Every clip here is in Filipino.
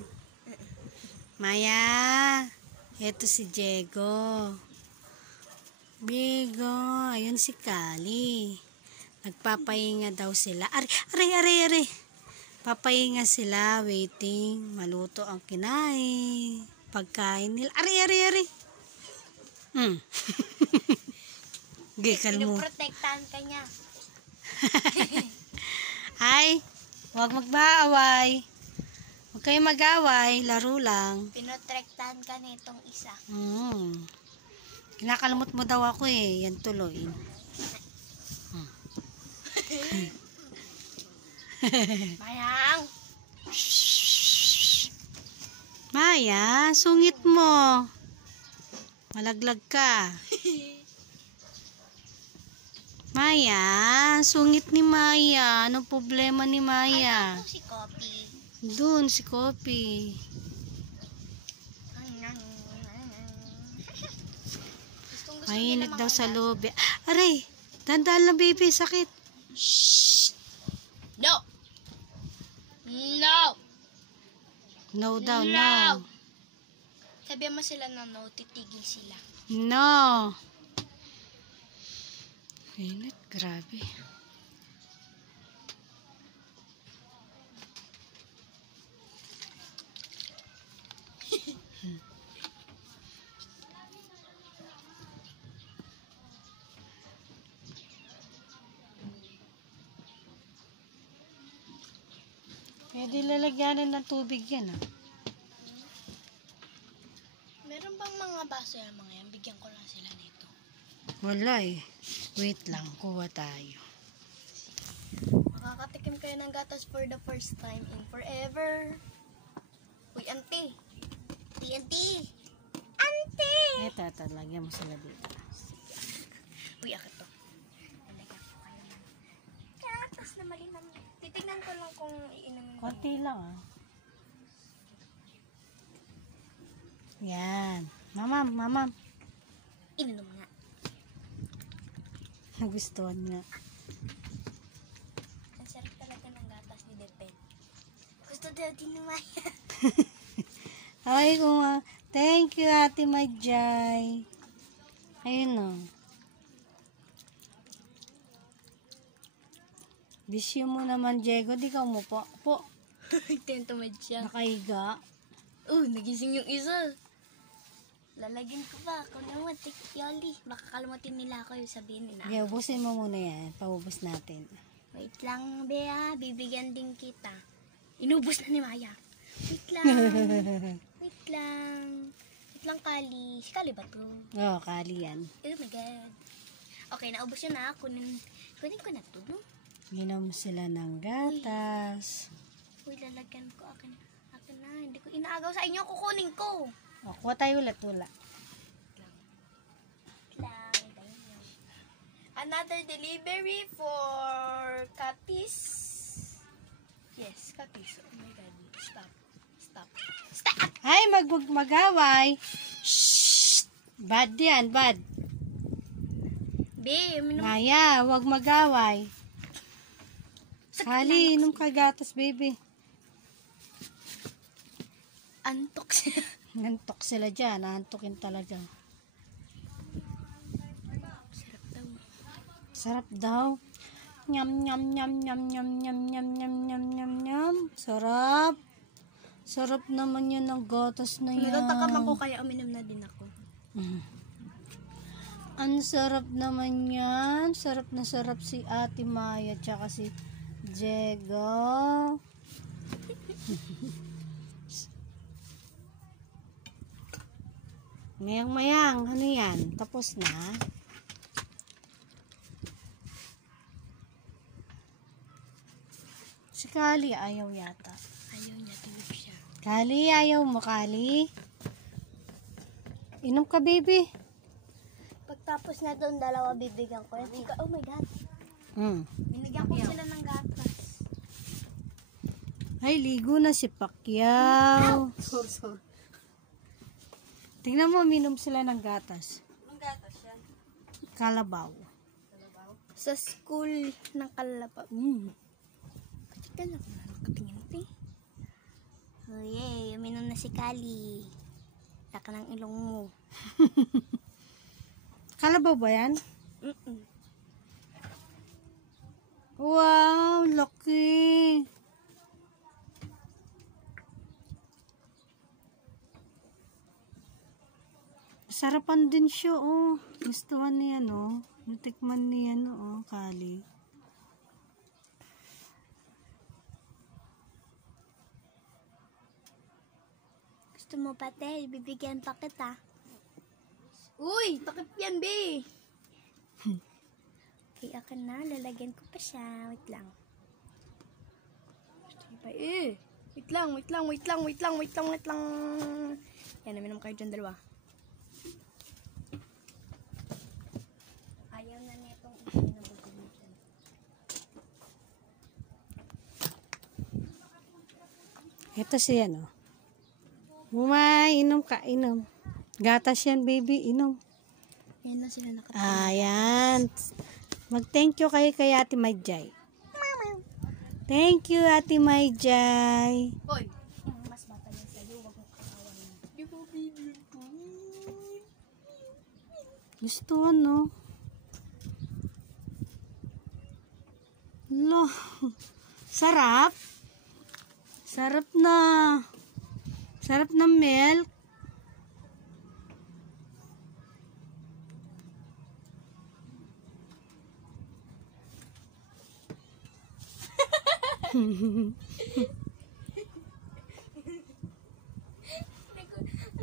yan? Maya, eto si Diego. Diego, ayun si Kali. Nagpapahinga daw sila. Ari. Papahinga sila, waiting. Maluto ang kinain. Pagkain nila. Ari. Gikan mo. Pinoprotektahan ka niya. Ay, huwag magbaaway. Huwag kayo mag-away, laro lang. Pinoprotektahan ka nitong isa. Kinakalamot mo daw ako eh. Yan tuloy. Mayang! Maya, sungit mo. Malaglag ka. Maya, sungit ni Maya. Ano problema ni Maya? Ano si Kopi? Doon si Kopi. Mainit daw sa loob. Aray, dandaan lang baby, sakit. Shh! No! No! No daw, No! no. Sabihan mo sila na no, titigil sila. No. Init, grabe. Pwede lalagyanan ng tubig yan, ah. Meron bang mga baso yan mga yan? Bigyan ko lang sila nito. Wala eh. Wait lang, kuha tayo. Makakatikim kayo ng gatas for the first time in forever. Uy, auntie! Auntie! Auntie! Ito, lagyan mo sila dito. Uy, ako to. Lalagyan ko kayo ng gatas na malinam. Titignan ko lang kung iinom mo. Konti lang, ah. Yan. Mamam. Inom nga. Nagustuhan nga. Ang sarap talaga ng gatas ni Depet. Gusto daw din ni Maya. Ay, thank you, Ate Majay. Ayun, oh. Bisyo mo naman, Diego. Di ka umupo. Po. Tentamad siya. Nakahiga. Nagising yung isa. Lalagyan ko ba? Kung naman, Yoli. Baka kalmatin nila ako yung sabihin nila. Okay, ubusin mo muna yan. Paubos natin. Wait lang, Bea. Bibigyan din kita. Inubos na ni Maya. Wait lang. Wait lang. Wait lang, Kali. Si Kali ba to? Oh, Kali yan. Oh my God. Okay, naubos yun na. Kunin ko na to, no? Ginom sila ng gatas. Uy, lalagyan ko. Akin na. Hindi ko inaagaw sa inyo. Kukunin ko. O, kuha tayo ulit. Wala. Another delivery for Katis. Yes, Katis. Oh my God. Stop. Ay, mag-away. Shhh! Bad yan, bad. Be, uminom. Maya, wag mag-away. Kali, inom ka gatas, baby. Antok siya. Nantok sila dyan. Naantokin talaga. Sarap daw. Nyam. Sarap. Sarap naman yan ng gatas na yan. Natakaman ko kaya uminom na din ako. Ang sarap naman yan. Sarap na sarap si Ate Maya tsaka si Diego. Mayang, ano yan? Tapos na? Si Kali ayaw yata. Ayaw niya, tulog siya. Kali, ayaw mo, Kali? Inom ka, baby. Pagtapos na doon, dalawa bibigyan ko. Oh my God. Binigyan ko sila ng gatas. Ay, ligo na si Pacquiao. Sorry. Tingnan mo, minom sila ng gatas. Anong gatas yan? Kalabaw. Sa school ng Kalabaw. Kasi ka lang, nakatingin pa eh. Oh yeah, na si Kali. Laka ng ilong mo. Kalabaw ba yan? Mm-mm. Wow, laki. Sarapan din siya, oh. Gustuhan niya, no? Natikman niya, no, oh, Kali. Gusto mo pa, te? Bibigyan pa kita. Uy! Takip yan, be! Okay, akin na. Lalagyan ko pa siya. Wait lang. Gusto mo pa, eh! Wait lang. Yan, naminom kayo dyan dalawa. Ayaw na netong isinabog ko dyan. Ito siya, no? Bumay, inom ka, inom. Gatas yan, baby, inom. Yan na sila nakatulog. Ayan. Mag-thank you kayo kay Ate Mayjay. Thank you, Ate Mayjay. Hoy! Mas bata yan sa'yo. Huwag mong kakawan. Di ba, baby? Gusto, no? Lo. Sarap. Sarap na. Sarap na milk. Ang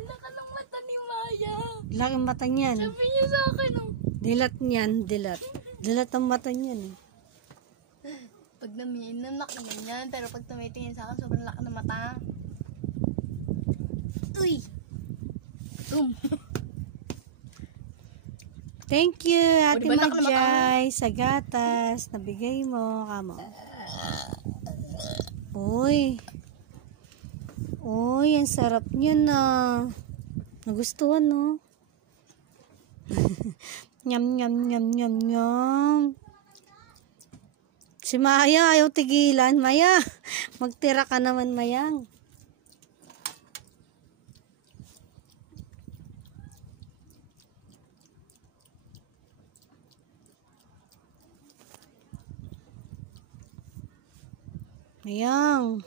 laka ng mata ni Maya. Laking mata niyan. Sabi niya sa akin, oh. Dilat niyan, dilat. Dilat ang mata niyan, eh. Pag namiinom, laki na yan. Pero pag tumitingin sa akin, sobrang laki ng mata. Uy! Thank you, Ate di ba laki ng mata? Mayjay, sa gatas. Nabigay mo, kamo. Uy. Uy, ang sarap niya na. Nagustuhan, no? Nyam, nyam, nyam, nyam, nyam. Si Maya, ayaw tigilan. Maya, magtira ka naman, Mayang. Mayang.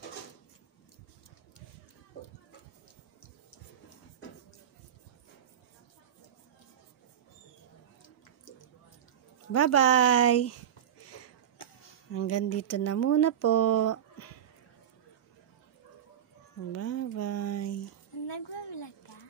Bye-bye. Hanggang dito na muna po. Bye-bye. Nagwawalag ka?